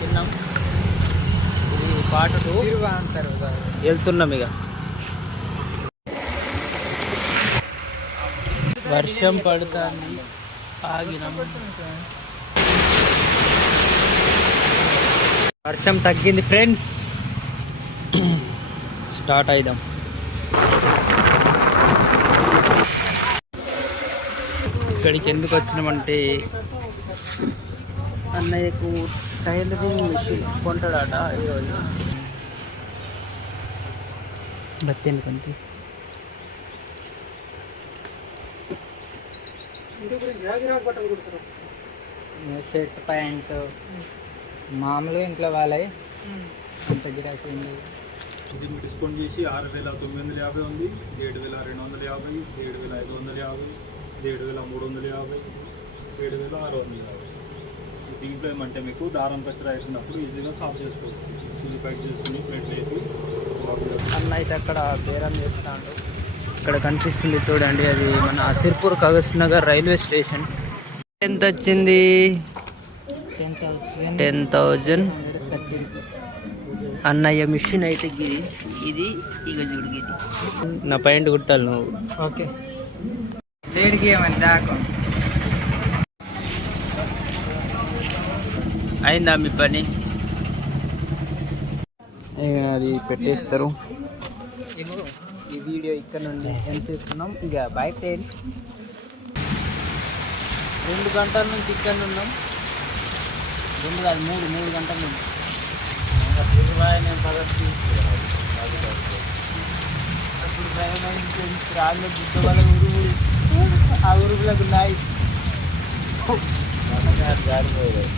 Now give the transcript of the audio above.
తిన్నాం. ఇది పాట 2 అంటారు. వెళ్తున్నాం ఇక. వర్షం పడుతుంది, ఆగినాం. వర్షం తగ్గింది ఫ్రెండ్స్, స్టార్ట్ అయిదాం. ఇక్కడికి ఎందుకు వచ్చినామంటే అన్నయ్యకు టైలరింగ్ మిషన్ కొంటాడట ఈరోజు. బట్టేంటి కొంత షర్ట్ ప్యాంట్ మామూలుగా ఇంట్లో వాళ్ళవి అంత గిరాకీ ఏంటి. ఇది డిస్కౌంట్ చేసి 6,950 ఉంది, 7,250, 7,550, 7,350, 7,650. దీంట్లో ఏమంటే మీకు దారం పచ్చడి అవుతున్నప్పుడు ఈజీగా సాఫ్ చేసుకోవచ్చు. సూది ప్యాక్ చేసుకుని ప్లేట్లు వేసి అన్న అయితే అక్కడ బేరం చేస్తాడు. ఇక్కడ కనిపిస్తుంది చూడండి, అది మన అసిర్పూర్ కాగజ్ నగర్ రైల్వే స్టేషన్. ఎంత వచ్చింది? 10,000. అన్నయ్య మిషన్ అయితే ఇది ఇక చూడు, ఇది నా పాయింట్ కుట్టాలి నువ్వు. ఓకే, లేడికి ఏమని దాకా అయిందా మీ పని? అది పెట్టేస్తారు. ఈ వీడియో ఇక్కడ నుండి ఎంత ఇస్తున్నాం. ఇక బై ఫ్రెండ్స్. 2 గంటల నుంచి ఇక్కడ ఉన్నాం. 2 కాదు 3 గంటల నుంచి. నేను అప్పుడు భయం రాళ్ళు బుద్ధ వాళ్ళ ఉరువులు, ఆ ఉరుగులకు నాయి జారిపోయారు.